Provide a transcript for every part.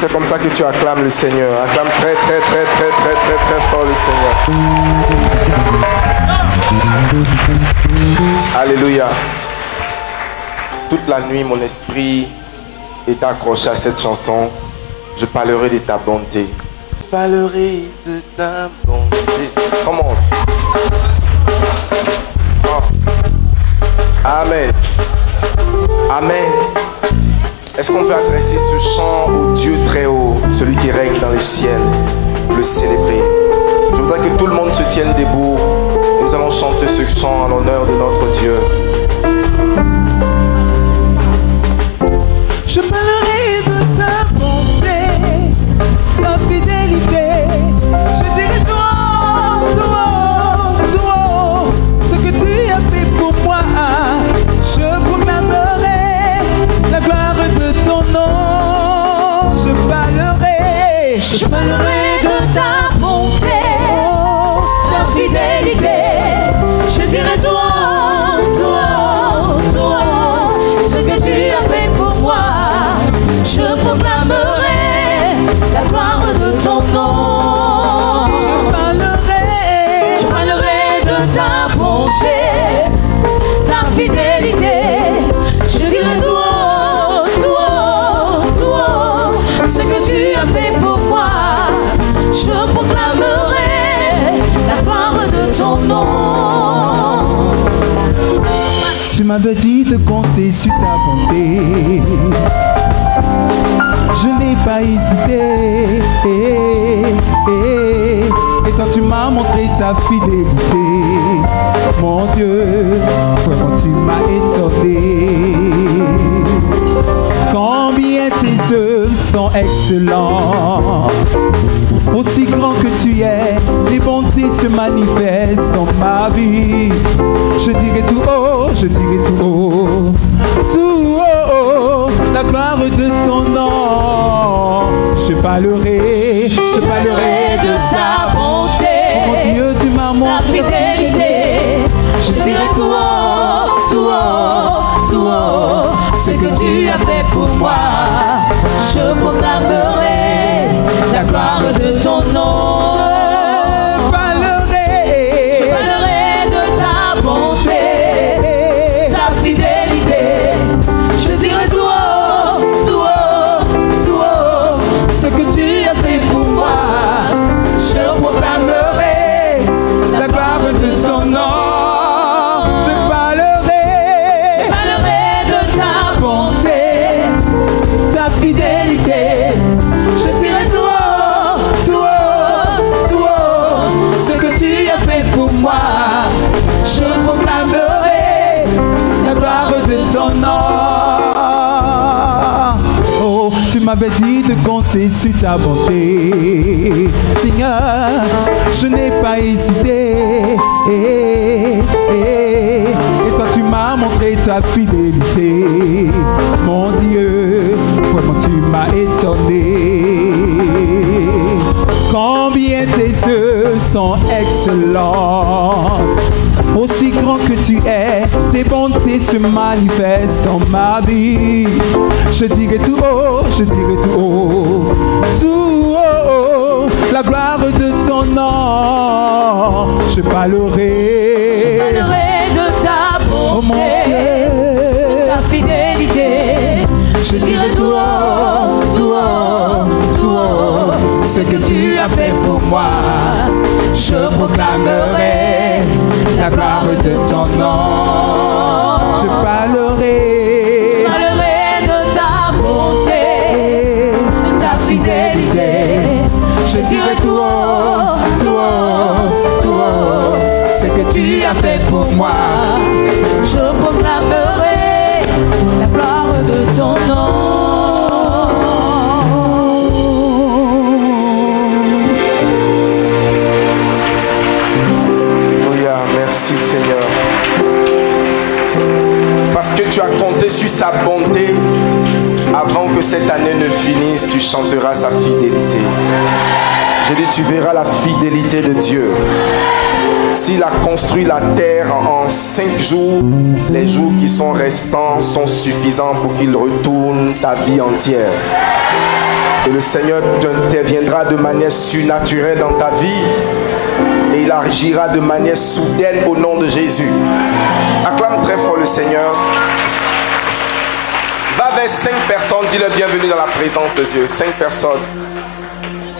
C'est comme ça que tu acclames le Seigneur. Acclame très très très très très très très fort le Seigneur. Alléluia. Toute la nuit, mon esprit est accroché à cette chanson. Je parlerai de ta bonté. Je parlerai de ta bonté. Comment? Oh. Amen. Amen. Est-ce qu'on peut adresser ce chant au Dieu très haut, celui qui règne dans le ciel, le célébrer? Je voudrais que tout le monde se tienne debout. Et nous allons chanter ce chant en l'honneur de notre Dieu. Je parlerai de ta bonté, ta fidélité. Je dirai toi, ce que tu as fait pour moi. Je proclamerai la gloire de ton nom. Je parlerai de ta bonté, ta fidélité. Je dirai toi, ce que tu as fait pour moi. Je proclamerai la gloire de ton nom. Je parlerai de ta bonté, ta fidélité. Je dirai toi, ce que tu as fait pour moi. Je proclamerai la gloire de ton nom. Tu m'avais dit de compter sur ta bonté. Je n'ai pas hésité. Et quand tu m'as montré ta fidélité, mon Dieu, vraiment tu m'as étonné. Combien tes œuvres sont excellentes, aussi grand que tu es, tes bontés se manifestent dans ma vie. Je dirai tout haut, la gloire de ton nom. Je parlerai de ta bonté, mon Dieu, tu m'as montré ta fidélité. Je dirai tout haut, ce que tu as fait pour moi. Je proclamerai la gloire de ton nom. Je parlerai de ta bonté, ta fidélité. Je dirai tout haut, ce que tu as fait pour moi. Je proclamerai la gloire de ton nom. Je parlerai de ta bonté, ta fidélité. Je dirai tout haut, ce que tu as fait pour moi. Je proclamerai la gloire de ton nom. Oh, tu m'avais dit de compter sur ta bonté, Seigneur, je n'ai pas hésité. Et toi tu m'as montré ta fidélité, mon Dieu, vraiment tu m'as étonné. Combien tes œuvres sont excellentes, aussi grand que tu es, tes bontés se manifestent dans ma vie. Je dirai tout haut, la gloire de ton nom. Je parlerai de ta bonté, de ta fidélité. Je dirai tout haut, ce que tu as fait pour moi. Je proclamerai la gloire de ton nom. Je parlerai de ta bonté, de ta fidélité. Je dirai tout haut, ce que tu as fait pour moi. Je proclamerai la gloire de ton nom. Merci Seigneur. Parce que tu as compté sur sa bonté. Avant que cette année ne finisse, tu chanteras sa fidélité. J'ai dit, tu verras la fidélité de Dieu. S'il a construit la terre en 5 jours, les jours qui sont restants sont suffisants pour qu'il retourne ta vie entière. Et le Seigneur interviendra de manière surnaturelle dans ta vie. Et il agira de manière soudaine au nom de Jésus. Acclame très fort le Seigneur. Va vers 5 personnes, dis-leur bienvenue dans la présence de Dieu. 5 personnes.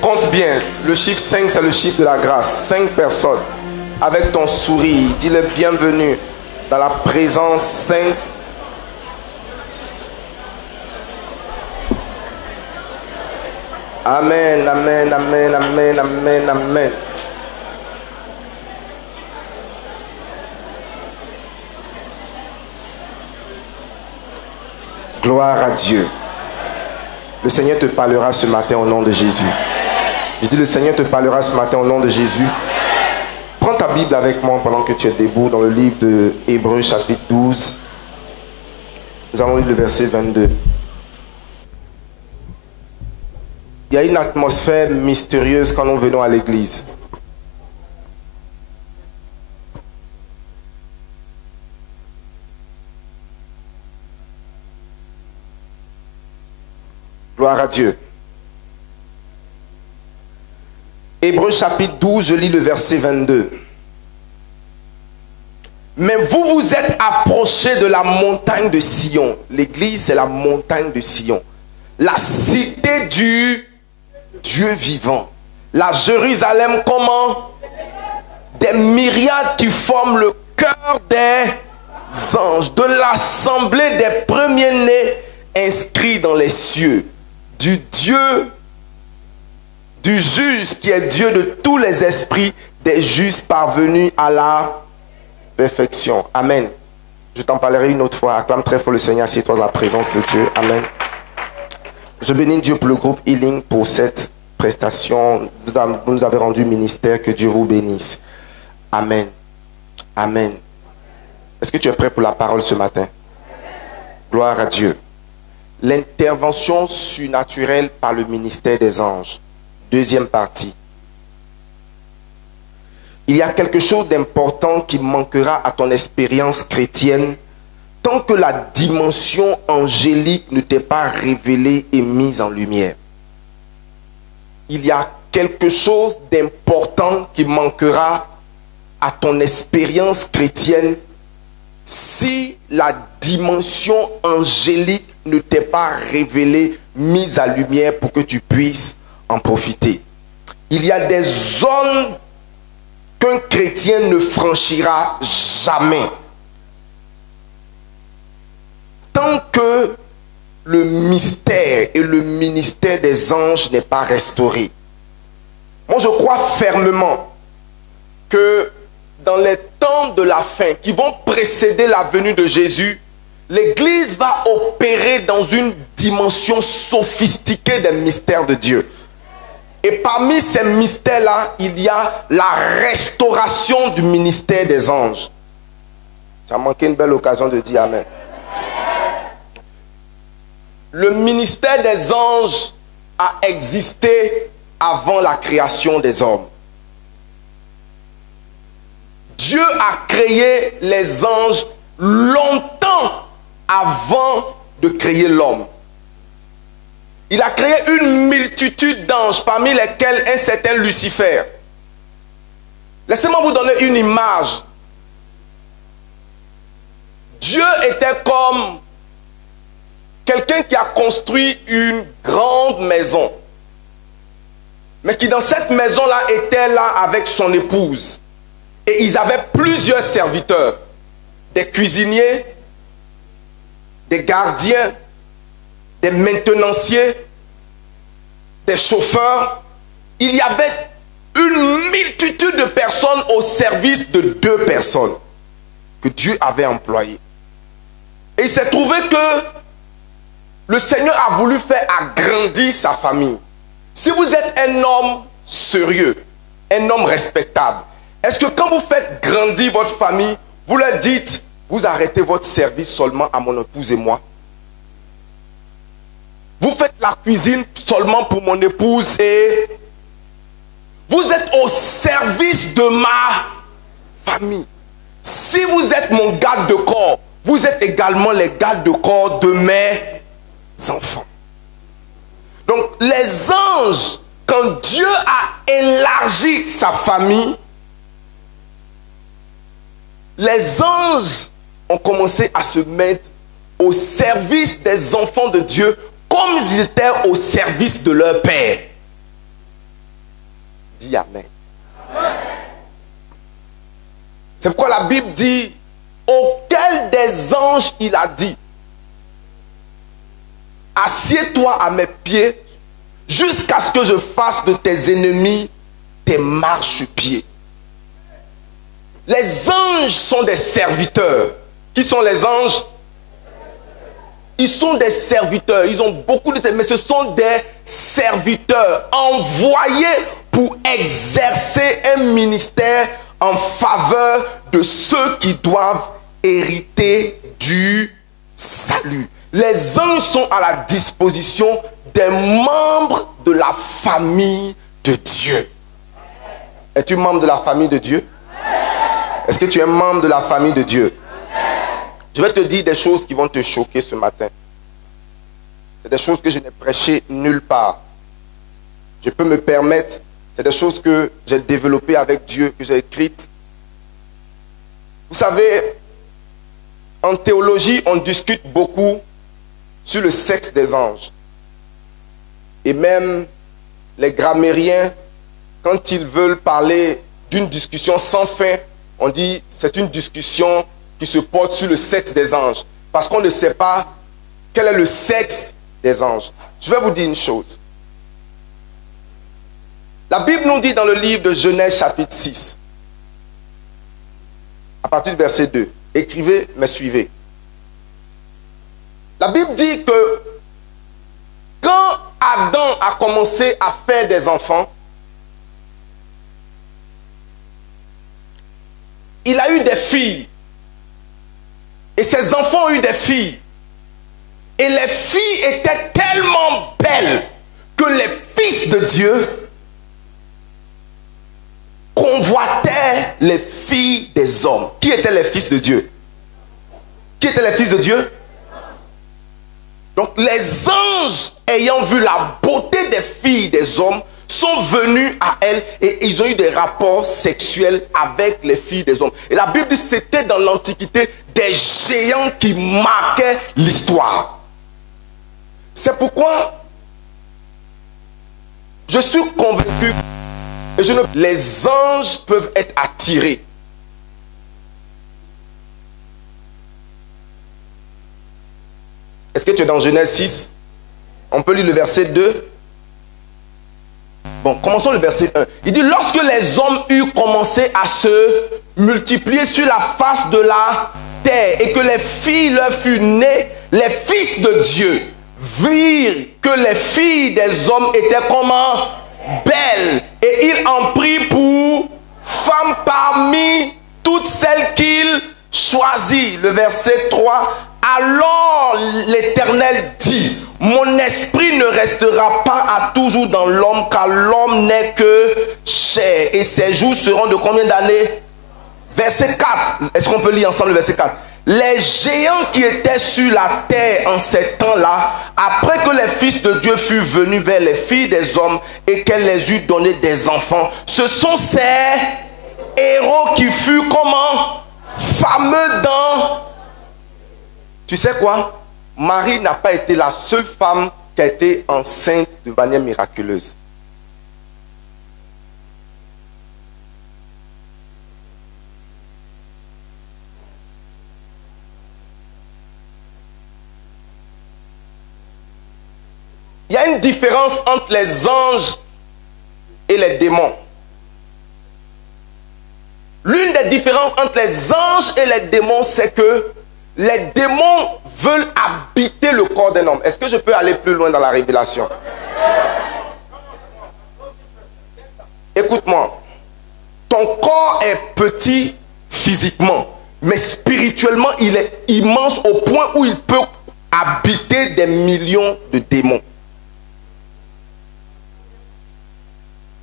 Compte bien, le chiffre 5 c'est le chiffre de la grâce. 5 personnes. Avec ton sourire, dis-leur bienvenue dans la présence sainte. Amen, amen, amen, amen, amen, amen. Gloire à Dieu. Le Seigneur te parlera ce matin au nom de Jésus. Je dis le Seigneur te parlera ce matin au nom de Jésus. Prends ta Bible avec moi pendant que tu es debout dans le livre de Hébreux chapitre 12. Nous allons lire le verset 22. Il y a une atmosphère mystérieuse quand nous venons à l'église. Gloire à Dieu. Hébreux chapitre 12, je lis le verset 22. Mais vous vous êtes approchés de la montagne de Sion. L'église, c'est la montagne de Sion. La cité du Dieu vivant. La Jérusalem, comment? Des myriades qui forment le cœur des anges. De l'assemblée des premiers-nés inscrits dans les cieux. Du Dieu, du juge qui est Dieu de tous les esprits, des justes parvenus à la perfection. Amen. Je t'en parlerai une autre fois. Acclame très fort le Seigneur, assieds-toi dans la présence de Dieu. Amen. Je bénis Dieu pour le groupe Healing pour cette prestation. Vous nous avez rendu ministère. Que Dieu vous bénisse. Amen. Amen. Est-ce que tu es prêt pour la parole ce matin? Gloire à Dieu. L'intervention surnaturelle par le ministère des anges. Deuxième partie. Il y a quelque chose d'important qui manquera à ton expérience chrétienne tant que la dimension angélique ne t'est pas révélée et mise en lumière. Il y a quelque chose d'important qui manquera à ton expérience chrétienne si la dimension angélique ne t'est pas révélée, mise à lumière pour que tu puisses en profiter. Il y a des zones qu'un chrétien ne franchira jamais tant que le mystère et le ministère des anges n'est pas restauré. Moi, je crois fermement que dans les temps de la fin qui vont précéder la venue de Jésus, l'Église va opérer dans une dimension sophistiquée des mystères de Dieu. Et parmi ces mystères-là, il y a la restauration du ministère des anges. Tu as manqué une belle occasion de dire Amen. Le ministère des anges a existé avant la création des hommes. Dieu a créé les anges longtemps avant de créer l'homme. Il a créé une multitude d'anges, parmi lesquels un certain Lucifer. Laissez-moi vous donner une image. Dieu était comme quelqu'un qui a construit une grande maison, mais qui dans cette maison-là était là avec son épouse. Et ils avaient plusieurs serviteurs, des cuisiniers, des gardiens, des maintenanciers, des chauffeurs. Il y avait une multitude de personnes au service de 2 personnes que Dieu avait employées. Et il s'est trouvé que le Seigneur a voulu faire agrandir sa famille. Si vous êtes un homme sérieux, un homme respectable, est-ce que quand vous faites grandir votre famille, vous leur dites, vous arrêtez votre service seulement à mon épouse et moi? Vous faites la cuisine seulement pour mon épouse et vous êtes au service de ma famille. Si vous êtes mon garde de corps, vous êtes également les gardes de corps de mes enfants. Donc les anges, quand Dieu a élargi sa famille, les anges ont commencé à se mettre au service des enfants de Dieu comme ils étaient au service de leur Père. Dis Amen. C'est pourquoi la Bible dit, auquel des anges il a dit, assieds-toi à mes pieds jusqu'à ce que je fasse de tes ennemis tes marchepieds. Les anges sont des serviteurs. Qui sont les anges? Ils sont des serviteurs. Ils ont beaucoup de... Mais ce sont des serviteurs envoyés pour exercer un ministère en faveur de ceux qui doivent hériter du salut. Les anges sont à la disposition des membres de la famille de Dieu. Es-tu membre de la famille de Dieu? Est-ce que tu es membre de la famille de Dieu? Je vais te dire des choses qui vont te choquer ce matin. C'est des choses que je n'ai prêchées nulle part. Je peux me permettre, c'est des choses que j'ai développées avec Dieu, que j'ai écrites. Vous savez, en théologie, on discute beaucoup sur le sexe des anges. Et même les grammairiens, quand ils veulent parler d'une discussion sans fin, on dit c'est une discussion qui se porte sur le sexe des anges. Parce qu'on ne sait pas quel est le sexe des anges. Je vais vous dire une chose. La Bible nous dit dans le livre de Genèse chapitre 6, à partir du verset 2, écrivez mais suivez. La Bible dit que quand Adam a commencé à faire des enfants, il a eu des filles. Et ses enfants ont eu des filles. Et les filles étaient tellement belles que les fils de Dieu convoitaient les filles des hommes. Qui étaient les fils de Dieu? Qui étaient les fils de Dieu? Donc les anges, ayant vu la beauté des filles des hommes, sont venus à elles et ils ont eu des rapports sexuels avec les filles des hommes. Et la Bible dit que c'était dans l'Antiquité des géants qui marquaient l'histoire. C'est pourquoi je suis convaincu que les anges peuvent être attirés. Est-ce que tu es dans Genèse 6? On peut lire le verset 2. Bon, commençons le verset 1. Il dit, lorsque les hommes eurent commencé à se multiplier sur la face de la terre et que les filles leur furent nées, les fils de Dieu virent que les filles des hommes étaient comment? Belles. Et ils en prirent pour femmes parmi toutes celles qu'ils choisirent. Le verset 3. Alors l'Éternel dit, mon esprit ne restera pas à toujours dans l'homme, car l'homme n'est que chair. Et ses jours seront de combien d'années? Verset 4. Est-ce qu'on peut lire ensemble le verset 4? Les géants qui étaient sur la terre en ces temps-là, après que les fils de Dieu furent venus vers les filles des hommes et qu'elles les eurent donné des enfants, ce sont ces héros qui furent comment? Fameux dans... Tu sais quoi? Marie n'a pas été la seule femme qui a été enceinte de manière miraculeuse. Il y a une différence entre les anges et les démons. L'une des différences entre les anges et les démons, c'est que les démons veulent habiter le corps d'un homme. Est-ce que je peux aller plus loin dans la révélation? Écoute-moi. Ton corps est petit physiquement, mais spirituellement, il est immense au point où il peut habiter des millions de démons.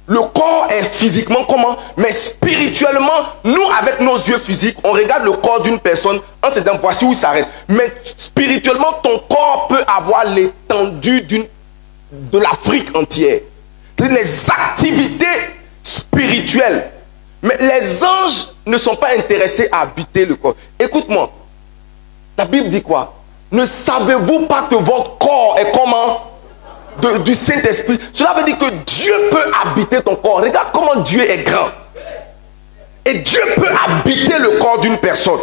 Le corps est physiquement comment? Mais spirituellement, nous avec nos yeux physiques, on regarde le corps d'une personne en se disant voici où il s'arrête. Mais spirituellement, ton corps peut avoir l'étendue d'une de l'Afrique entière. C'est les activités spirituelles. Mais les anges ne sont pas intéressés à habiter le corps. Écoute-moi, la Bible dit quoi? Ne savez-vous pas que votre corps est comment? Du Saint-Esprit. Cela veut dire que Dieu peut habiter ton corps. Regarde comment Dieu est grand. Et Dieu peut habiter le corps d'une personne.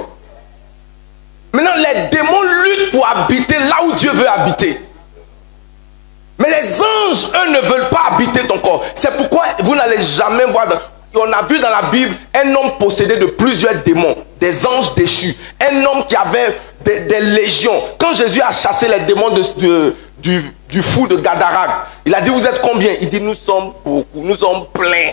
Maintenant, les démons luttent pour habiter là où Dieu veut habiter. Mais les anges, eux, ne veulent pas habiter ton corps. C'est pourquoi vous n'allez jamais voir... On a vu dans la Bible un homme possédé de plusieurs démons, des anges déchus. Un homme qui avait des légions. Quand Jésus a chassé les démons du fou de Gadara, il a dit, vous êtes combien? Il dit, nous sommes beaucoup, nous sommes pleins.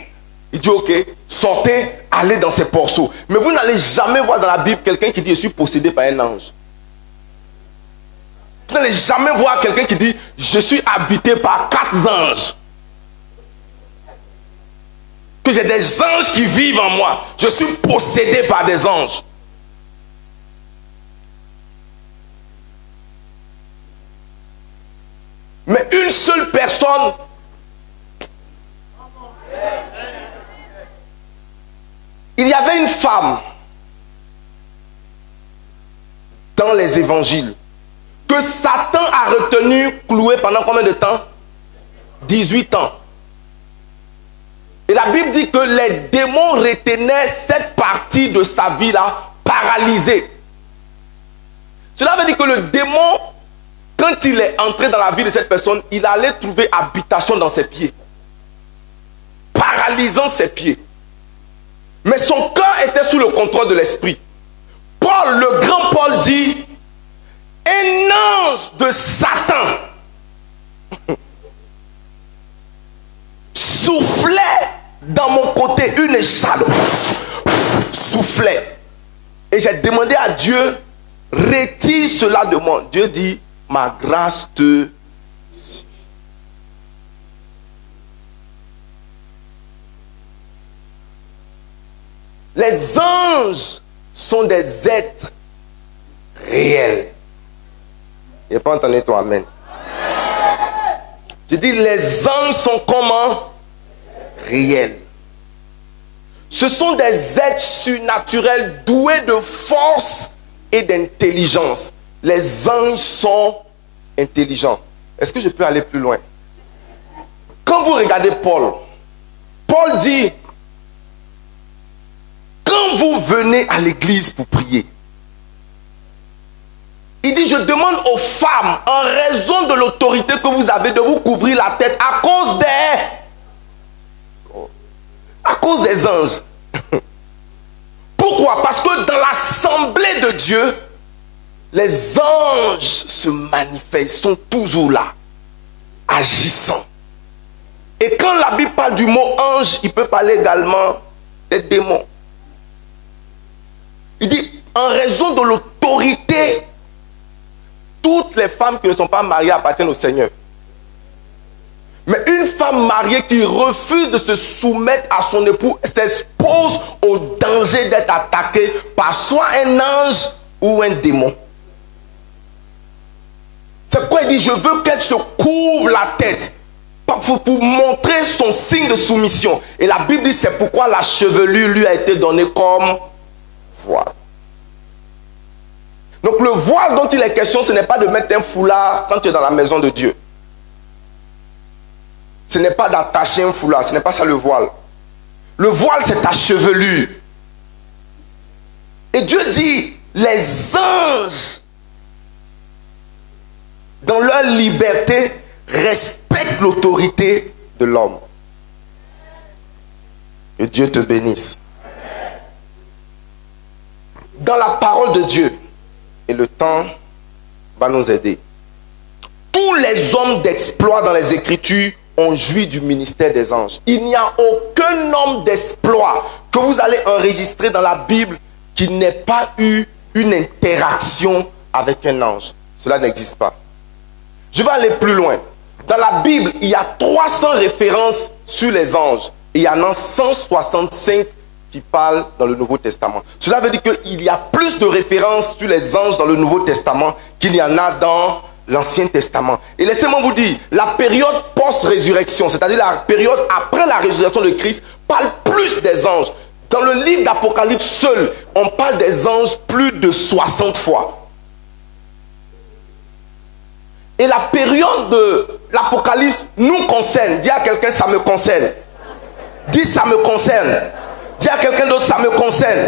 Il dit, ok, sortez, allez dans ces porceaux. Mais vous n'allez jamais voir dans la Bible quelqu'un qui dit, je suis possédé par un ange. Vous n'allez jamais voir quelqu'un qui dit, je suis habité par 4 anges. Que j'ai des anges qui vivent en moi. Je suis possédé par des anges. Mais une seule personne il y avait une femme dans les évangiles que Satan a retenu clouée pendant combien de temps? 18 ans. Et la Bible dit que les démons retenaient cette partie de sa vie là paralysée. Cela veut dire que le démon, quand il est entré dans la vie de cette personne, il allait trouver habitation dans ses pieds, paralysant ses pieds. Mais son cœur était sous le contrôle de l'esprit. Paul, le grand Paul dit, un ange de Satan soufflait dans mon côté, une échelle soufflait. Et j'ai demandé à Dieu, retire cela de moi. Dieu dit, ma grâce te suffit. Les anges sont des êtres réels. Je n'ai pas entendu ton amen. Je dis, les anges sont comment? Réels. Ce sont des êtres surnaturels doués de force et d'intelligence. Les anges sont intelligents. Est-ce que je peux aller plus loin? Quand vous regardez Paul, Paul dit, quand vous venez à l'église pour prier, il dit, je demande aux femmes, en raison de l'autorité que vous avez, de vous couvrir la tête à cause des anges. Pourquoi? Parce que dans l'assemblée de Dieu, les anges se manifestent, sont toujours là, agissant. Et quand la Bible parle du mot ange, il peut parler également des démons. Il dit, en raison de l'autorité, toutes les femmes qui ne sont pas mariées appartiennent au Seigneur. Mais une femme mariée qui refuse de se soumettre à son époux s'expose au danger d'être attaquée par soit un ange ou un démon. C'est pourquoi il dit, je veux qu'elle se couvre la tête pour montrer son signe de soumission. Et la Bible dit, c'est pourquoi la chevelure lui a été donnée comme voile. Donc le voile dont il est question, ce n'est pas de mettre un foulard quand tu es dans la maison de Dieu. Ce n'est pas d'attacher un foulard, ce n'est pas ça le voile. Le voile, c'est ta chevelure. Et Dieu dit, les anges, dans leur liberté, respectent l'autorité de l'homme. Que Dieu te bénisse. Dans la parole de Dieu, et le temps va nous aider, tous les hommes d'exploit dans les Écritures ont joui du ministère des anges. Il n'y a aucun homme d'exploit que vous allez enregistrer dans la Bible qui n'ait pas eu une interaction avec un ange. Cela n'existe pas. Je vais aller plus loin. Dans la Bible, il y a 300 références sur les anges. Et il y en a 165 qui parlent dans le Nouveau Testament. Cela veut dire qu'il y a plus de références sur les anges dans le Nouveau Testament qu'il y en a dans l'Ancien Testament. Et laissez-moi vous dire, la période post-résurrection, c'est-à-dire la période après la résurrection de Christ, parle plus des anges. Dans le livre d'Apocalypse seul, on parle des anges plus de 60 fois. Et la période de l'Apocalypse nous concerne. Dis à quelqu'un, ça me concerne. Dis, ça me concerne. Dis à quelqu'un d'autre, ça me concerne.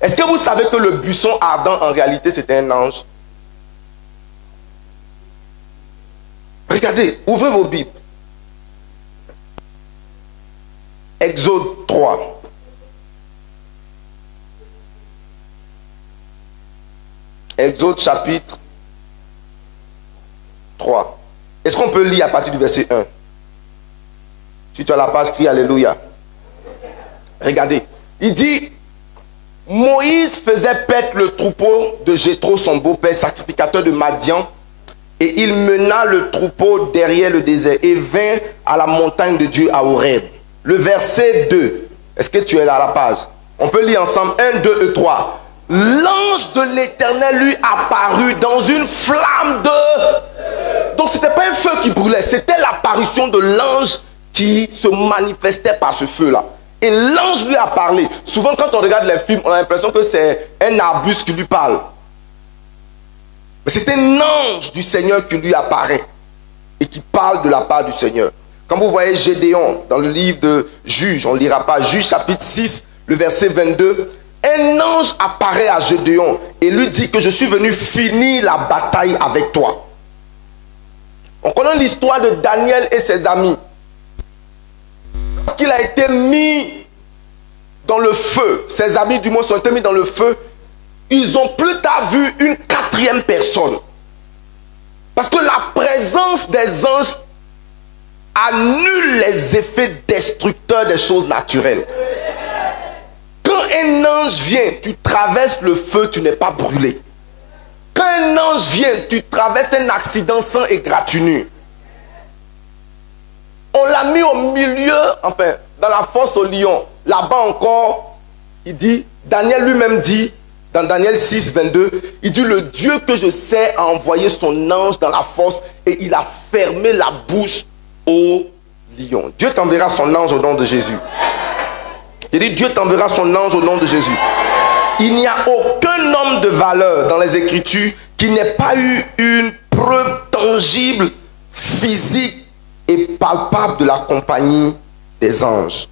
Est-ce que vous savez que le buisson ardent, en réalité, c'était un ange? Regardez, ouvrez vos Bibles. Exode 3. Exode chapitre 3. Est-ce qu'on peut lire à partir du verset 1? Si tu as la page, crie Alléluia. Regardez. Il dit, Moïse faisait paître le troupeau de Jéthro, son beau-père, sacrificateur de Madian, et il mena le troupeau derrière le désert et vint à la montagne de Dieu à Horeb. Le verset 2. Est-ce que tu es là à la page? On peut lire ensemble. 1, 2 et 3. L'ange de l'Éternel lui apparut dans une flamme de... Donc ce n'était pas un feu qui brûlait, c'était l'apparition de l'ange qui se manifestait par ce feu-là. Et l'ange lui a parlé. Souvent quand on regarde les films, on a l'impression que c'est un arbuste qui lui parle. Mais c'est un ange du Seigneur qui lui apparaît et qui parle de la part du Seigneur. Quand vous voyez Gédéon dans le livre de Juges, on ne lira pas, Juges chapitre 6, le verset 22, un ange apparaît à Gédéon et lui dit que je suis venu finir la bataille avec toi. On connaît l'histoire de Daniel et ses amis. Lorsqu'il a été mis dans le feu, ses amis du moins sont été mis dans le feu, ils ont plus tard vu une quatrième personne. Parce que la présence des anges annule les effets destructeurs des choses naturelles. Quand un ange vient, tu traverses le feu, tu n'es pas brûlé. Quand un ange vient, tu traverses un accident sans égratignure. On l'a mis au milieu, enfin, dans la fosse au lion. Là-bas encore, il dit, Daniel lui-même dit, dans Daniel 6, 22, il dit, le Dieu que je sais a envoyé son ange dans la fosse et il a fermé la bouche au lion. Dieu t'enverra son ange au nom de Jésus. Il dit, Dieu t'enverra son ange au nom de Jésus. Il n'y a aucun homme de valeur dans les Écritures qui n'ait pas eu une preuve tangible, physique et palpable de la compagnie des anges.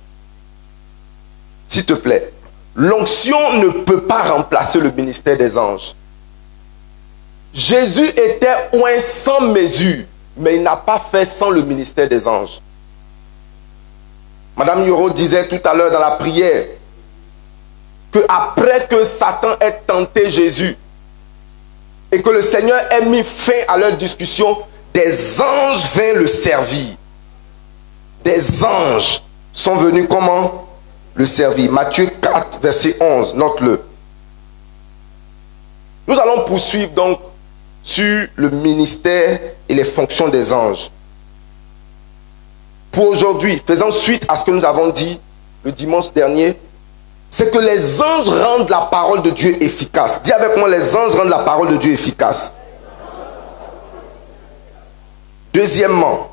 S'il te plaît, l'onction ne peut pas remplacer le ministère des anges. Jésus était oint sans mesure, mais il n'a pas fait sans le ministère des anges. Madame Yoro disait tout à l'heure dans la prière que après que Satan ait tenté Jésus et que le Seigneur ait mis fin à leur discussion, des anges vinrent le servir. Des anges sont venus comment le servir? Matthieu 4, verset 11, note-le. Nous allons poursuivre donc sur le ministère et les fonctions des anges. Pour aujourd'hui, faisant suite à ce que nous avons dit le dimanche dernier, c'est que les anges rendent la parole de Dieu efficace. Dis avec moi, les anges rendent la parole de Dieu efficace. Deuxièmement,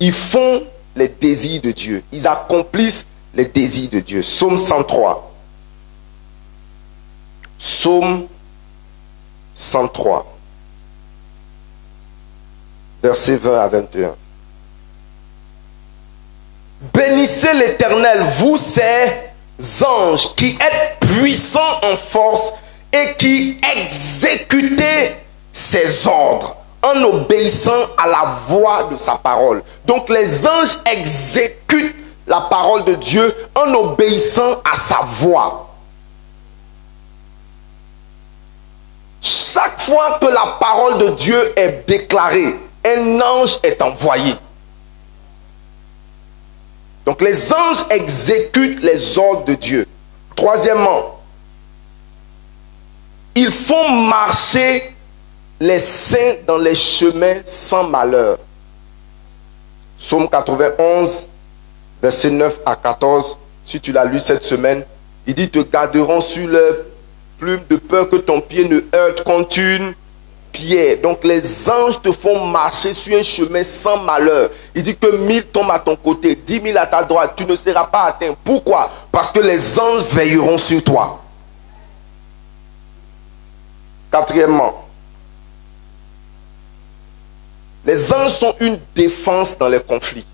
ils font les désirs de Dieu. Ils accomplissent les désirs de Dieu. Psaume 103. Psaume 103. Versets 20 à 21. Bénissez l'Éternel, vous ses anges, qui êtes puissants en force et qui exécutez ses ordres en obéissant à la voix de sa parole. Donc les anges exécutent la parole de Dieu en obéissant à sa voix. Chaque fois que la parole de Dieu est déclarée, un ange est envoyé. Donc les anges exécutent les ordres de Dieu. Troisièmement, ils font marcher les saints dans les chemins sans malheur. Psaume 91, versets 9 à 14. Si tu l'as lu cette semaine, il dit, te garderont sur leurs plumes de peur que ton pied ne heurte contre une pierre. Donc les anges te font marcher sur un chemin sans malheur. Il dit que 1000 tombent à ton côté, 10 000 à ta droite. Tu ne seras pas atteint. Pourquoi? Parce que les anges veilleront sur toi. Quatrièmement, les anges sont une défense dans les conflits.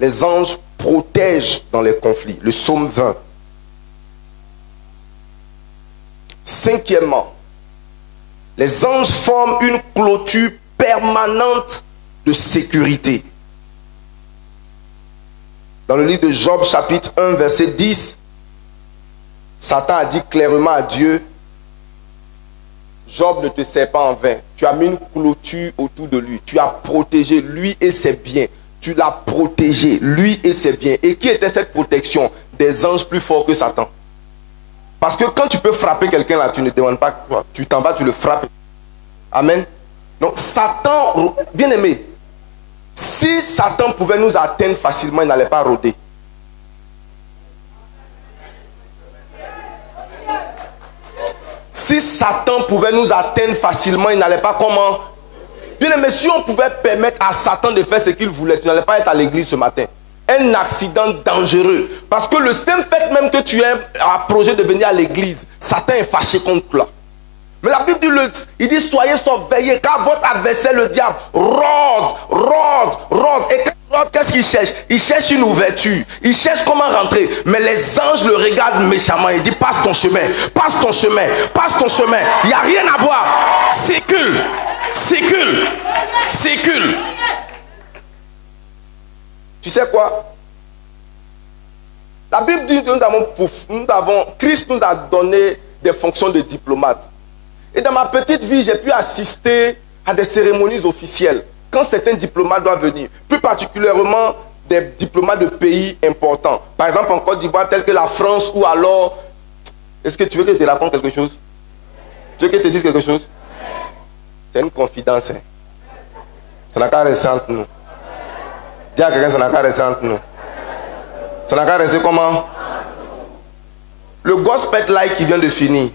Les anges protègent dans les conflits. Le psaume 20. Cinquièmement, les anges forment une clôture permanente de sécurité. Dans le livre de Job, chapitre 1, verset 10, Satan a dit clairement à Dieu, Job ne te sert pas en vain. Tu as mis une clôture autour de lui. Tu as protégé lui et ses biens. Tu l'as protégé, lui et ses biens. Et qui était cette protection? Des anges plus forts que Satan. Parce que quand tu peux frapper quelqu'un là, tu ne demandes pas, tu t'en vas, tu le frappes. Amen. Donc Satan, bien aimé, si Satan pouvait nous atteindre facilement, il n'allait pas rôder. Si Satan pouvait nous atteindre facilement, il n'allait pas comment? Bien aimé, si on pouvait permettre à Satan de faire ce qu'il voulait, tu n'allais pas être à l'église ce matin. Un accident dangereux. Parce que le simple fait même que tu aies un projet de venir à l'église, Satan est fâché contre toi. Mais la Bible dit, soyez surveillés, car votre adversaire, le diable, rôde. Et quand il rôde, qu'est-ce qu'il cherche? Il cherche une ouverture. Il cherche comment rentrer. Mais les anges le regardent méchamment. Il dit, passe ton chemin. Il n'y a rien à voir. Circule. Tu sais quoi? La Bible dit que Christ nous a donné des fonctions de diplomate. Et dans ma petite vie, j'ai pu assister à des cérémonies officielles. Quand certains diplomates doivent venir, plus particulièrement des diplomates de pays importants. Par exemple en Côte d'Ivoire, tels que la France ou alors... Est-ce que tu veux que je te raconte quelque chose? Tu veux que je te dise quelque chose? C'est une confidence. Hein. Ça n'a qu'à rester entre nous. Dis à quelqu'un, ça n'a qu'à rester entre nous. Ça n'a qu'à rester comment? Le gospel live qui vient de finir.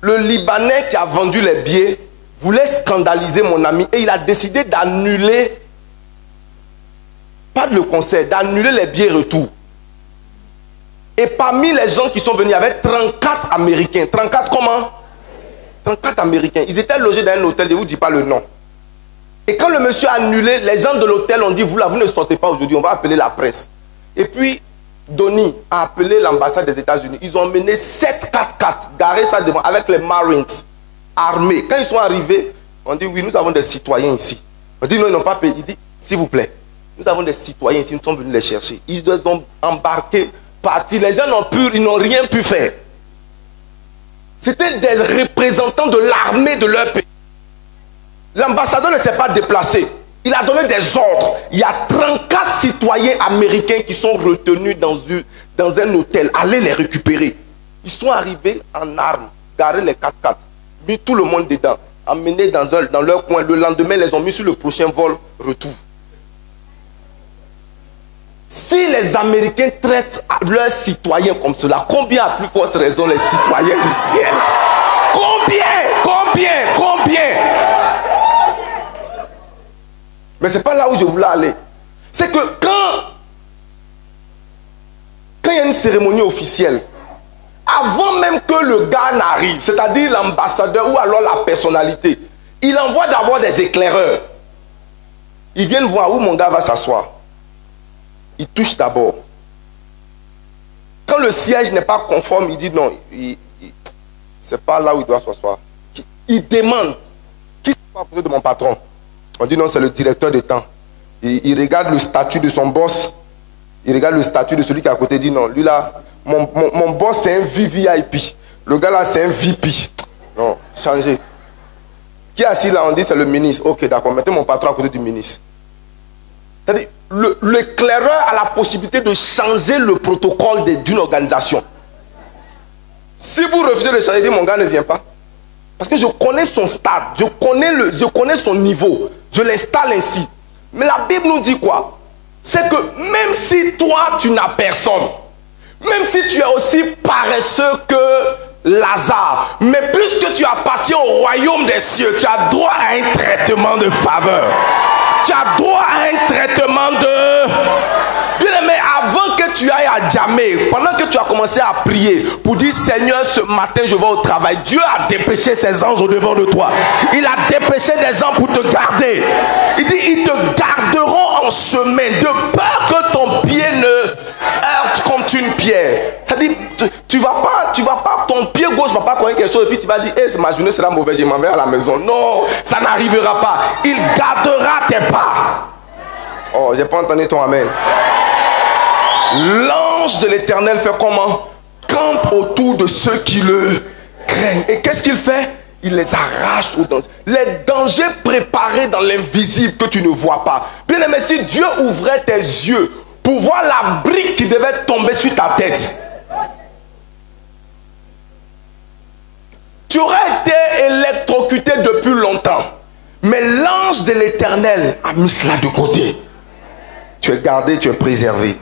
Le Libanais qui a vendu les billets voulait scandaliser mon ami et il a décidé d'annuler, pas le concert, d'annuler les billets retour. Et parmi les gens qui sont venus, il y avait 34 Américains. 34 comment? 34 Américains. Ils étaient logés dans un hôtel, je ne vous dis pas le nom. Et quand le monsieur a annulé, les gens de l'hôtel ont dit, vous là, vous ne sortez pas aujourd'hui, on va appeler la presse. Et puis, Donny a appelé l'ambassade des États-Unis. Ils ont emmené 7 4x4, garés ça devant, avec les Marines, armés. Quand ils sont arrivés, on dit, oui, nous avons des citoyens ici. On dit, non, ils n'ont pas payé. Il dit, s'il vous plaît, nous avons des citoyens ici, nous sommes venus les chercher. Ils les ont embarqués, partis. Les gens ils n'ont rien pu faire. C'était des représentants de l'armée de leur pays. L'ambassadeur ne s'est pas déplacé. Il a donné des ordres. Il y a 34 citoyens américains qui sont retenus dans un hôtel. Allez les récupérer. Ils sont arrivés en armes, garés les 4x4, mis tout le monde dedans, emmenés dans leur coin. Le lendemain, ils les ont mis sur le prochain vol retour. Si les Américains traitent leurs citoyens comme cela, combien à plus forte raison les citoyens du ciel? Combien? Mais ce n'est pas là où je voulais aller. C'est que quand il y a une cérémonie officielle, avant même que le gars n'arrive, c'est-à-dire l'ambassadeur ou alors la personnalité, il envoie d'abord des éclaireurs. Ils viennent voir où mon gars va s'asseoir. Il touche d'abord. Quand le siège n'est pas conforme, il dit non, c'est pas là où il doit s'asseoir. Il demande, qui s'assoit à côté de mon patron? On dit non, c'est le directeur de temps. Il regarde le statut de son boss. Il regarde le statut de celui qui est à côté. Il dit non, lui là, mon boss c'est un VVIP. Le gars là c'est un VP. Non, changez. Qui est assis là? On dit c'est le ministre. Ok, d'accord, mettez mon patron à côté du ministre. C'est-à-dire, l'éclaireur a la possibilité de changer le protocole d'une organisation. Si vous refusez de changer, dit mon gars ne vient pas. Parce que je connais son stade, je connais son niveau, je l'installe ainsi. Mais la Bible nous dit quoi? C'est que même si toi tu n'as personne, Même si tu es aussi paresseux que Lazare, mais puisque tu appartiens au royaume des cieux, tu as droit à un traitement de faveur. Tu as droit à un traitement de... Bien aimé, avant que tu ailles à Djamé, pendant que tu as commencé à prier pour dire Seigneur, ce matin je vais au travail, Dieu a dépêché ses anges au devant de toi. Il a dépêché des gens pour te garder. Il dit ils te garderont en chemin de peur que ton pied ne heurte contre une pierre. Ça dit tu vas pas, ton pied gauche va pas connaître quelque chose et puis tu vas dire hey, ma journée sera mauvaise, je m'en vais à la maison. Non, ça n'arrivera pas. Il gardera tes pas. Oh, j'ai pas entendu ton amen. L'ange de l'Éternel fait comment? Campe autour de ceux qui le craignent. Et qu'est-ce qu'il fait? Il les arrache aux dangers. Les dangers préparés dans l'invisible que tu ne vois pas. Bien aimé, si Dieu ouvrait tes yeux pour voir la brique qui devait tomber sur ta tête, tu aurais été électrocuté depuis longtemps. Mais l'ange de l'Éternel a mis cela de côté. Tu es gardé, tu es préservé.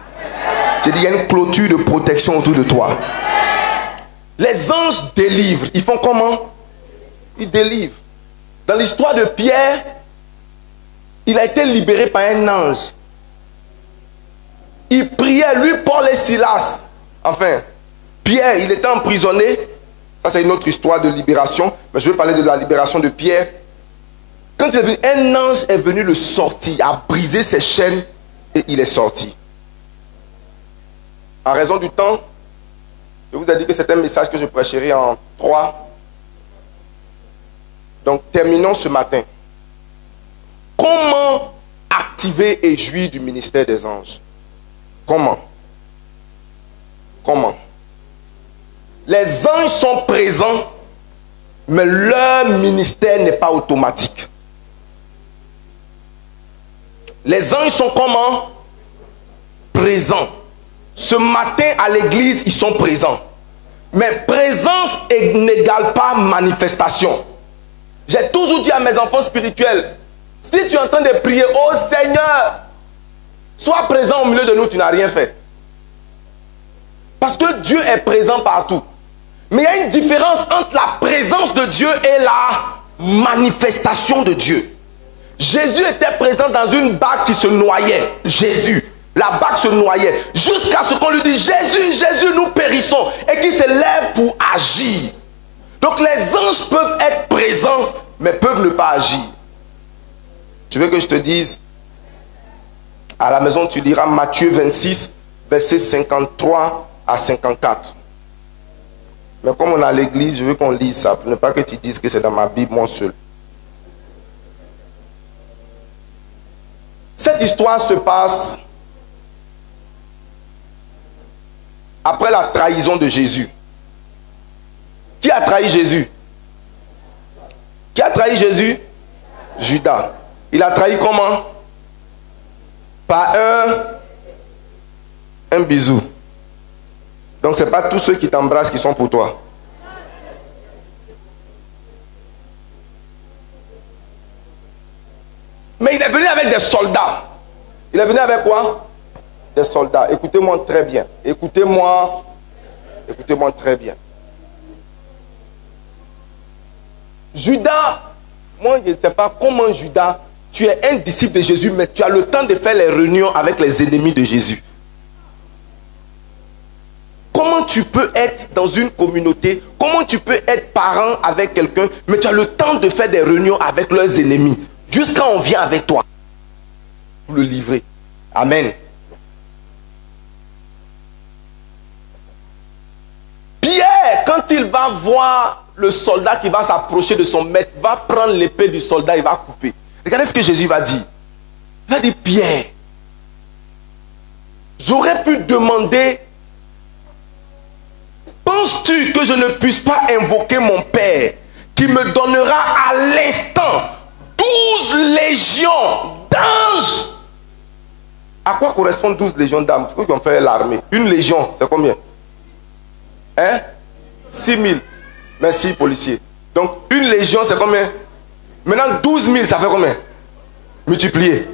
J'ai dit, il y a une clôture de protection autour de toi. Les anges délivrent. Ils font comment? Ils délivrent. Dans l'histoire de Pierre, il a été libéré par un ange. Il priait, lui, Paul et Silas. Enfin, Pierre, il était emprisonné. Ça, c'est une autre histoire de libération. Mais je vais parler de la libération de Pierre. Quand il est venu, un ange est venu le sortir, a brisé ses chaînes et il est sorti. En raison du temps, je vous ai dit que c'est un message que je prêcherai en 3. Donc, terminons ce matin. Comment activer et jouir du ministère des anges? Comment? Comment? Les anges sont présents, mais leur ministère n'est pas automatique. Les anges sont comment? Présents. Ce matin à l'église, ils sont présents. Mais présence n'égale pas manifestation. J'ai toujours dit à mes enfants spirituels, si tu es en train de prier, oh Seigneur, sois présent au milieu de nous, tu n'as rien fait. Parce que Dieu est présent partout. Mais il y a une différence entre la présence de Dieu et la manifestation de Dieu. Jésus était présent dans une barque qui se noyait. Jésus. La barque se noyait. Jusqu'à ce qu'on lui dise, Jésus, Jésus, nous périssons. Et qu'il se lève pour agir. Donc les anges peuvent être présents, mais peuvent ne pas agir. Tu veux que je te dise? À la maison, tu liras Matthieu 26, versets 53 à 54. Mais comme on est à l'église, je veux qu'on lise ça, pour ne pas que tu dises que c'est dans ma Bible, moi seul. Cette histoire se passe après la trahison de Jésus. Qui a trahi Jésus? Qui a trahi Jésus? Judas. Il a trahi comment? Par un bisou. Donc ce n'est pas tous ceux qui t'embrassent qui sont pour toi. Mais il est venu avec des soldats. Il est venu avec quoi? Des soldats. Écoutez-moi très bien. Écoutez-moi très bien. Judas, moi je ne sais pas comment Judas, tu es un disciple de Jésus, mais tu as le temps de faire les réunions avec les ennemis de Jésus. Comment tu peux être dans une communauté, comment tu peux être parent avec quelqu'un, mais tu as le temps de faire des réunions avec leurs ennemis, jusqu'à on vient avec toi pour le livrer. Amen. Pierre, quand il va voir le soldat qui va s'approcher de son maître, va prendre l'épée du soldat et va couper. Regardez ce que Jésus va dire. Il va dire, Pierre, j'aurais pu demander, penses-tu que je ne puisse pas invoquer mon Père qui me donnera à l'instant 12 légions d'anges? À quoi correspondent 12 légions d'âmes? Ceux qui ont fait l'armée. Une légion, c'est combien? 6 000. Merci, policier. Donc, une légion, c'est combien? Maintenant, 12 000, ça fait combien? Multiplié.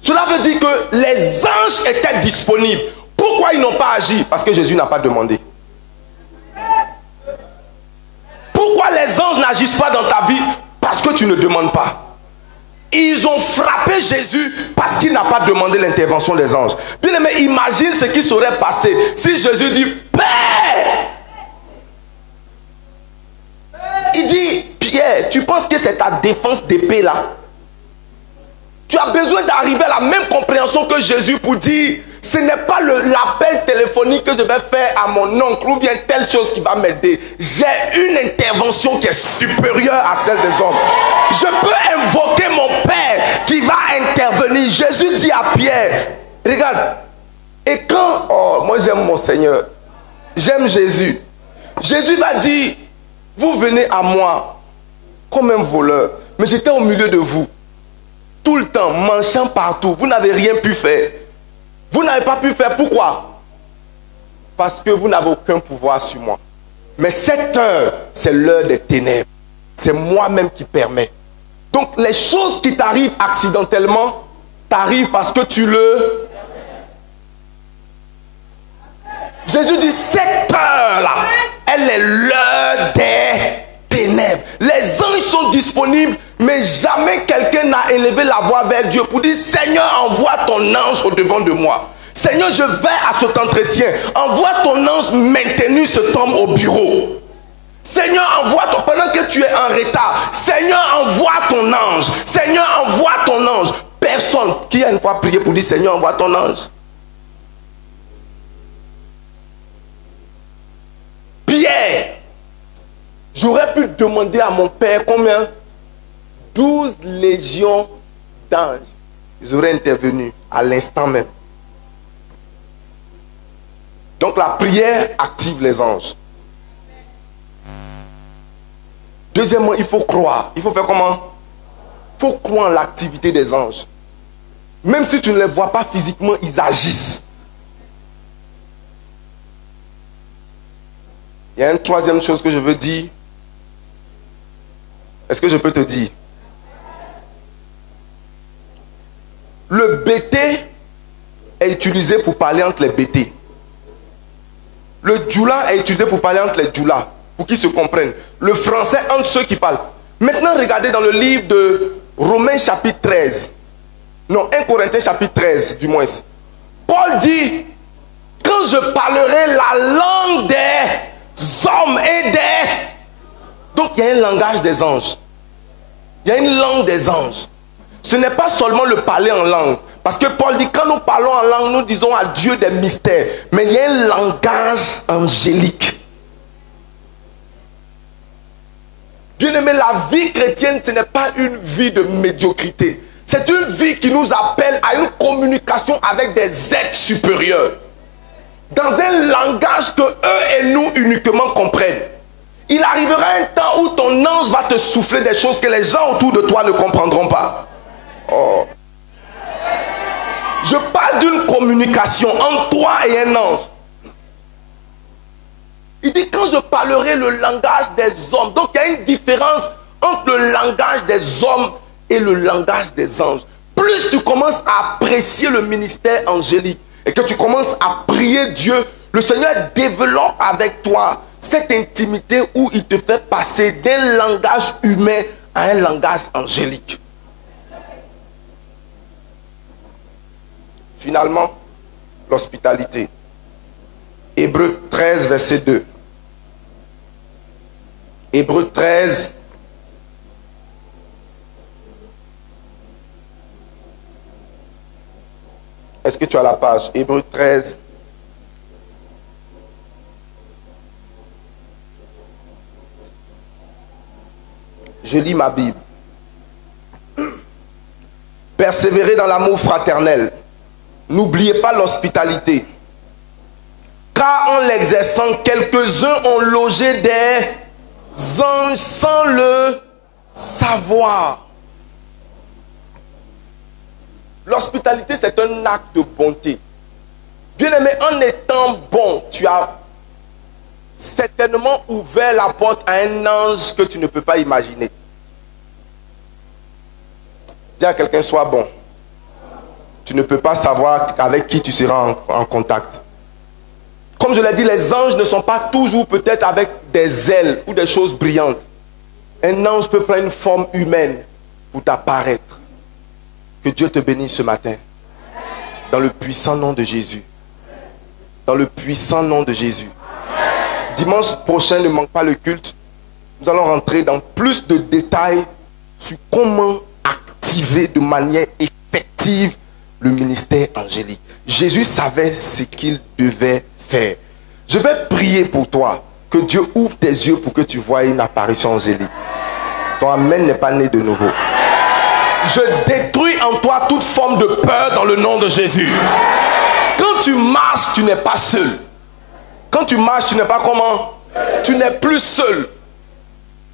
Cela veut dire que les anges étaient disponibles. Pourquoi ils n'ont pas agi? Parce que Jésus n'a pas demandé. Pourquoi les anges n'agissent pas dans ta vie? Parce que tu ne demandes pas. Ils ont frappé Jésus parce qu'il n'a pas demandé l'intervention des anges. Bien aimé, imagine ce qui serait passé si Jésus dit Père. Il dit Pierre, tu penses que c'est ta défense d'épée là? Tu as besoin d'arriver à la même compréhension que Jésus pour dire ce n'est pas l'appel téléphonique que je vais faire à mon oncle ou bien telle chose qui va m'aider. J'ai une intervention qui est supérieure à celle des hommes. Je peux invoquer mon Père qui va intervenir. Jésus dit à Pierre, regarde, et quand, oh moi j'aime mon Seigneur, j'aime Jésus. Jésus va dire, vous venez à moi comme un voleur, mais j'étais au milieu de vous. Tout le temps, manchant partout, vous n'avez rien pu faire. Vous n'avez pas pu faire, pourquoi? Parce que vous n'avez aucun pouvoir sur moi. Mais cette heure, c'est l'heure des ténèbres. C'est moi-même qui permets. Donc les choses qui t'arrivent accidentellement, t'arrivent parce que tu le... Jésus dit, cette heure-là, elle est l'heure des ténèbres. Les anges sont disponibles, mais jamais quelqu'un n'a élevé la voix vers Dieu pour dire, Seigneur, envoie ton ange au devant de moi. Seigneur, je vais à cet entretien. Envoie ton ange maintenu cet homme au bureau. Seigneur, envoie ton... Pendant que tu es en retard, Seigneur, envoie ton ange. Seigneur, envoie ton ange. Personne qui a une fois prié pour dire, Seigneur, envoie ton ange. Pierre, j'aurais pu demander à mon père combien? 12 légions d'anges. Ils auraient intervenu à l'instant même. Donc la prière active les anges. Deuxièmement, il faut croire. Il faut faire comment? Il faut croire en l'activité des anges. Même si tu ne les vois pas physiquement, ils agissent. Il y a une troisième chose que je veux dire. Est-ce que je peux te dire? Le bété est utilisé pour parler entre les bétés. Le djoula est utilisé pour parler entre les djoulas, pour qu'ils se comprennent. Le français entre ceux qui parlent. Maintenant, regardez dans le livre de Romains chapitre 13. Non, 1 Corinthiens chapitre 13, du moins. Paul dit, quand je parlerai la langue des hommes et des... Donc, il y a un langage des anges. Il y a une langue des anges. Ce n'est pas seulement le parler en langue. Parce que Paul dit, quand nous parlons en langue, nous disons à Dieu des mystères. Mais il y a un langage angélique. Bien-aimé, la vie chrétienne, ce n'est pas une vie de médiocrité. C'est une vie qui nous appelle à une communication avec des êtres supérieurs. Dans un langage que eux et nous uniquement comprennent. Il arrivera un temps où ton ange va te souffler des choses que les gens autour de toi ne comprendront pas. Oh. Je parle d'une communication entre toi et un ange. Il dit quand je parlerai le langage des hommes. Donc il y a une différence entre le langage des hommes et le langage des anges. Plus tu commences à apprécier le ministère angélique et que tu commences à prier Dieu, le Seigneur développe avec toi cette intimité où il te fait passer d'un langage humain à un langage angélique. Finalement, l'hospitalité. Hébreux 13, verset 2. Hébreux 13. Est-ce que tu as la page? Hébreux 13. Je lis ma Bible. Persévérez dans l'amour fraternel. N'oubliez pas l'hospitalité. Car en l'exerçant, quelques-uns ont logé des anges sans le savoir. L'hospitalité, c'est un acte de bonté. Bien-aimé, en étant bon, tu as certainement ouvert la porte à un ange que tu ne peux pas imaginer. Dis à quelqu'un, sois bon. tu ne peux pas savoir avec qui tu seras en contact. Comme je l'ai dit, les anges ne sont pas toujours peut-être avec des ailes ou des choses brillantes. Un ange peut prendre une forme humaine pour t'apparaître. Que Dieu te bénisse ce matin. Dans le puissant nom de Jésus. Dans le puissant nom de Jésus. Dimanche prochain, ne manque pas le culte. Nous allons rentrer dans plus de détails sur comment activer de manière effective le ministère angélique. Jésus savait ce qu'il devait faire. Je vais prier pour toi. Que Dieu ouvre tes yeux pour que tu vois une apparition angélique. Ton amen n'est pas né de nouveau. Je détruis en toi toute forme de peur dans le nom de Jésus. Quand tu marches, tu n'es pas seul. Quand tu marches, tu n'es pas comment? Tu n'es plus seul.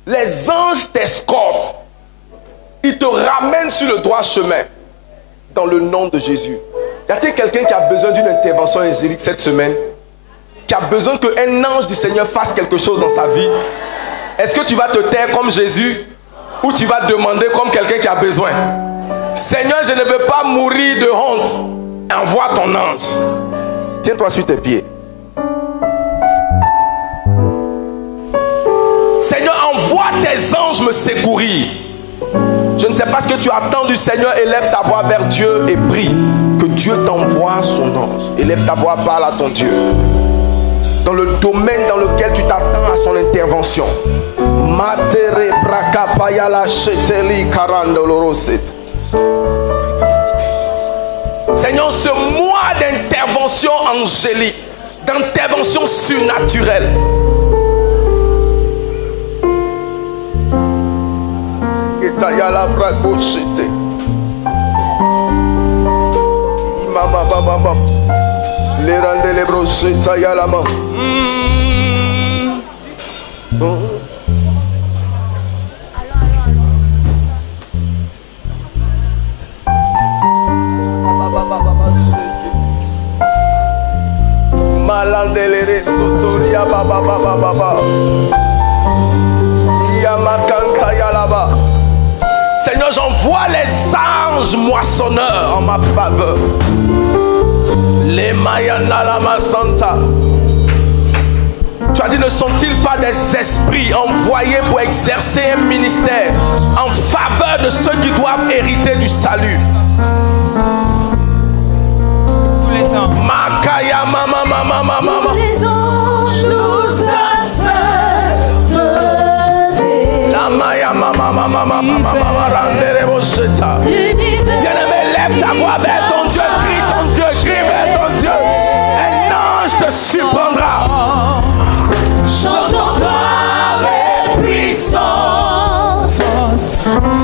Les anges t'escortent. Ils te ramènent sur le droit chemin. Dans le nom de Jésus. Y a-t-il quelqu'un qui a besoin d'une intervention angélique cette semaine? Qui a besoin qu'un ange du Seigneur fasse quelque chose dans sa vie? Est-ce que tu vas te taire comme Jésus? Ou tu vas demander comme quelqu'un qui a besoin? Seigneur, je ne veux pas mourir de honte. Envoie ton ange. Tiens-toi sur tes pieds. Seigneur, envoie tes anges me secourir. Je ne sais pas ce que tu attends du Seigneur. Élève ta voix vers Dieu et prie. Que Dieu t'envoie son ange. Élève ta voix, parle à ton Dieu. Dans le domaine dans lequel tu t'attends à son intervention. Matere brakapaya la cheteli karandoloroset. Seigneur, ce mois d'intervention angélique, d'intervention surnaturelle, Etayala brakoshete. Imama baba. Lerande le brocheta yalama. Malandelere sotoria baba baba baba. Yamakanta yalaba. Seigneur, j'envoie les anges moissonneurs en ma faveur. Les Mayanalama Santa. Tu as dit, ne sont-ils pas des esprits envoyés pour exercer un ministère en faveur de ceux qui doivent hériter du salut? Tous les anges. Makaya mama mama mama. Tous les anges nous acceptent. La maya mama mama mama mama rendere bosheta. Bien-aimé, lève ta voix vers ton Dieu, crie ton Dieu, crie vers ton Dieu. Un ange te surprendra. Chantons gloire et puissance,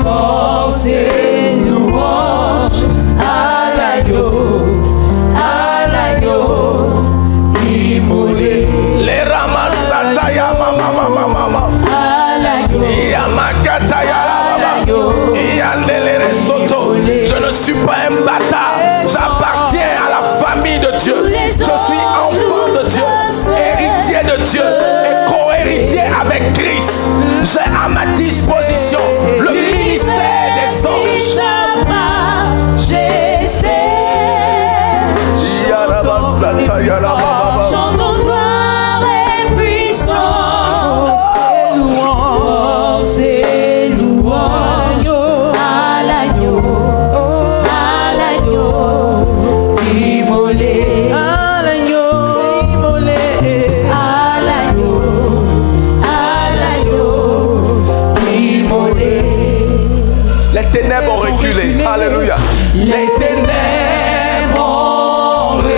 force et louange à l'agneau immolé. Les ramasata ya mama mama mama. À l'agneau. Yamakata ya baba. Yandelere soto. Je ne suis pas un bâtard. J'appartiens à la famille de Dieu. Je suis enfant de Dieu, héritier de Dieu et co-héritier avec Christ. J'ai à ma disposition le ministère des anges. Sa majesté. Chantons gloire et puissance, force et louange à l'agneau immolé. À l'agneau immolé. Les ténèbres ont reculé. Alléluia. Les ténèbres ont reculé.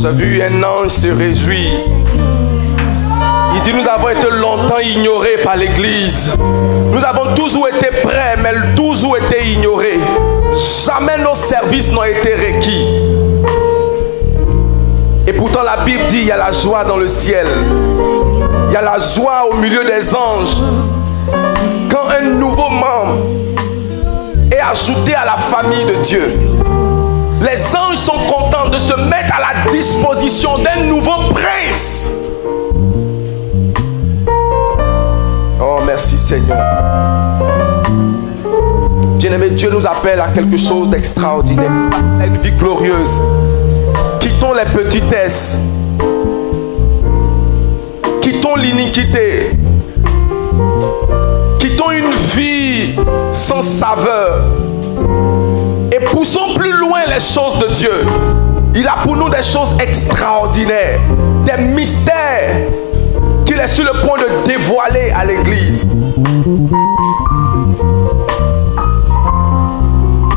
j'ai vu un ange se réjouir. Il dit, nous avons été longtemps ignorés par l'Église. Nous avons toujours été prêts, mais toujours été ignorés. Jamais nos services n'ont été requis. Et pourtant la Bible dit, il y a la joie dans le ciel. Il y a la joie au milieu des anges. Quand un nouveau membre est ajouté à la famille de Dieu. Les anges sont contents de se mettre à la disposition d'un nouveau prince. Oh, merci Seigneur. Bien-aimé, Dieu nous appelle à quelque chose d'extraordinaire, à une vie glorieuse. Quittons les petitesses. Quittons l'iniquité. Quittons une vie sans saveur. Et poussons plus loin les choses de Dieu. Il a pour nous des choses extraordinaires, des mystères qu'il est sur le point de dévoiler à l'Église.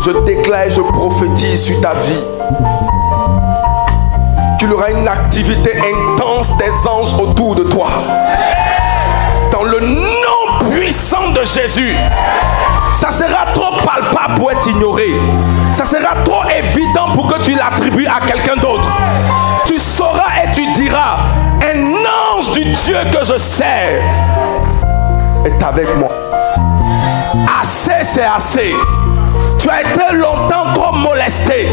Je déclare et je prophétise sur ta vie qu'il y aura une activité intense des anges autour de toi. Dans le nom puissant de Jésus. Ça sera trop palpable pour être ignoré. Ça sera trop évident pour que tu l'attribues à quelqu'un d'autre. Tu sauras et tu diras, un ange du Dieu que je sers est avec moi. Assez, c'est assez. Tu as été longtemps trop molesté.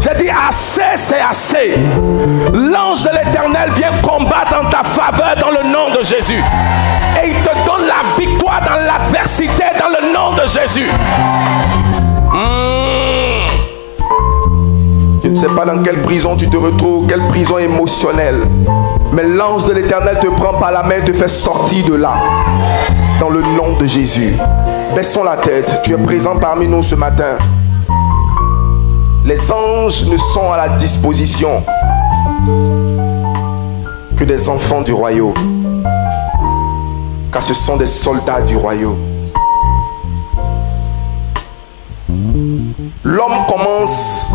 J'ai dit assez, c'est assez. L'ange de l'Éternel vient combattre en ta faveur dans le nom de Jésus. Et il te donne la victoire dans l'adversité dans le nom de Jésus. Je ne sais pas dans quelle prison tu te retrouves, quelle prison émotionnelle. Mais l'ange de l'Éternel te prend par la main et te fait sortir de là. Dans le nom de Jésus. Baissons la tête. Tu es présent parmi nous ce matin. Les anges ne sont à la disposition que des enfants du royaume. Car ce sont des soldats du royaume. L'homme commence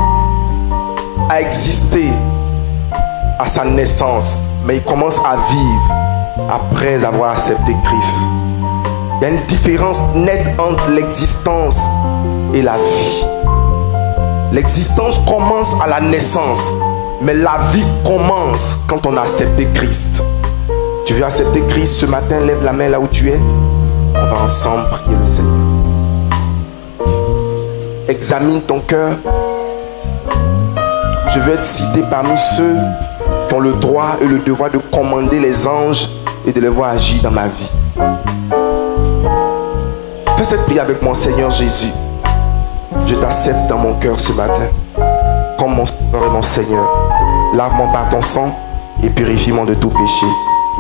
à exister à sa naissance, mais il commence à vivre après avoir accepté Christ. Il y a une différence nette entre l'existence et la vie. L'existence commence à la naissance, mais la vie commence quand on a accepté Christ. Tu veux accepter Christ ce matin? Lève la main là où tu es. On va ensemble prier le Seigneur. Examine ton cœur. Je veux être cité parmi ceux qui ont le droit et le devoir de commander les anges et de les voir agir dans ma vie. Fais cette prière avec mon Seigneur Jésus. Je t'accepte dans mon cœur ce matin comme mon Sauveur et mon Seigneur. Lave-moi par ton sang et purifie-moi de tout péché.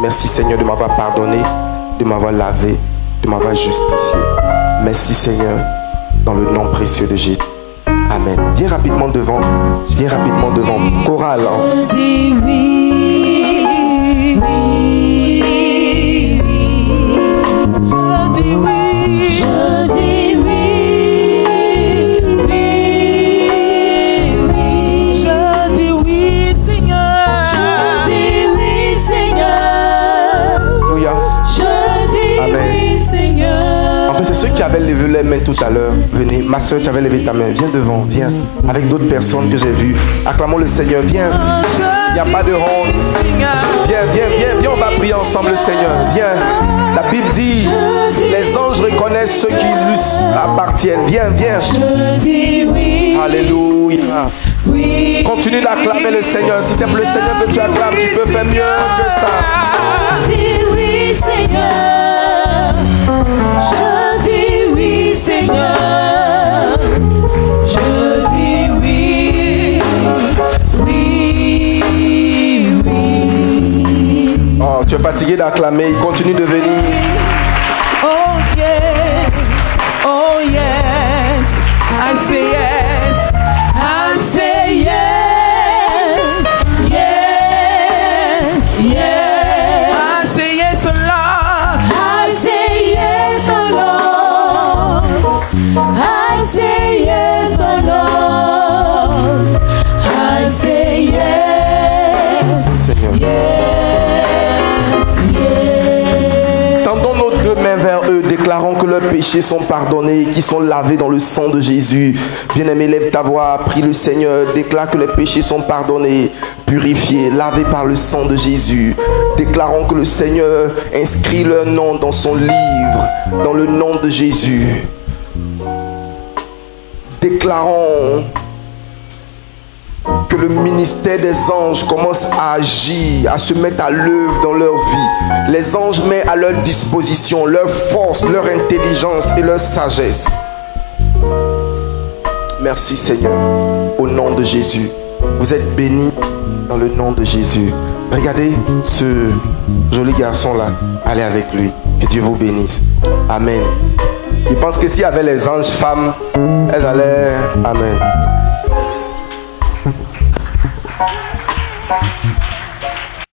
Merci Seigneur de m'avoir pardonné, de m'avoir lavé, de m'avoir justifié. Merci Seigneur, dans le nom précieux de Jésus. Amen. Viens rapidement devant. Viens rapidement devant. Chorale. Je dis oui, oui, oui. Je dis oui. Je dis oui, oui, oui. Je dis oui, Seigneur. Je dis oui, Seigneur. Alléluia. Je dis Amen. oui, Seigneur. En fait, c'est ceux qui avaient levé les mains tout à l'heure. Venez, ma soeur, tu avais levé ta main. Viens devant, viens. Avec d'autres personnes que j'ai vues. Acclamons le Seigneur. Viens. Il n'y a pas de honte. Viens, viens, viens, viens. On va prier ensemble le Seigneur. Viens. La Bible dit, les anges reconnaissent ceux qui lui appartiennent. Viens, viens. Je dis oui. Alléluia. Oui. Continue d'acclamer le Seigneur. Si c'est pour le Seigneur que tu acclames, tu peux faire mieux que ça. Je dis oui, Seigneur. Je dis oui, Seigneur. Je dis oui. Oui, oui. Oh, tu es fatigué d'acclamer. Il continue de venir. Oh yes. Oh yes. I say yes. I say yes. Yes. Yes. I say yes, oh Lord. I say yes, oh Lord. I say yes, oh Lord. I say yes. Seigneur. Tendons nos deux mains vers eux, déclarons que leurs péchés sont pardonnés, qu'ils sont lavés dans le sang de Jésus. Bien-aimé, lève ta voix, prie le Seigneur, déclare que les péchés sont pardonnés, purifiés, lavés par le sang de Jésus. Déclarons que le Seigneur inscrit leur nom dans son livre, dans le nom de Jésus. Déclarons que le ministère des anges commence à agir, à se mettre à l'œuvre dans leur vie. Les anges mettent à leur disposition leur force, leur intelligence et leur sagesse. Merci Seigneur, au nom de Jésus. Vous êtes bénis dans le nom de Jésus. Regardez ce joli garçon là, allez avec lui. Que Dieu vous bénisse. Amen. Je pense que s'il y avait les anges femmes, elles allaient... Amen.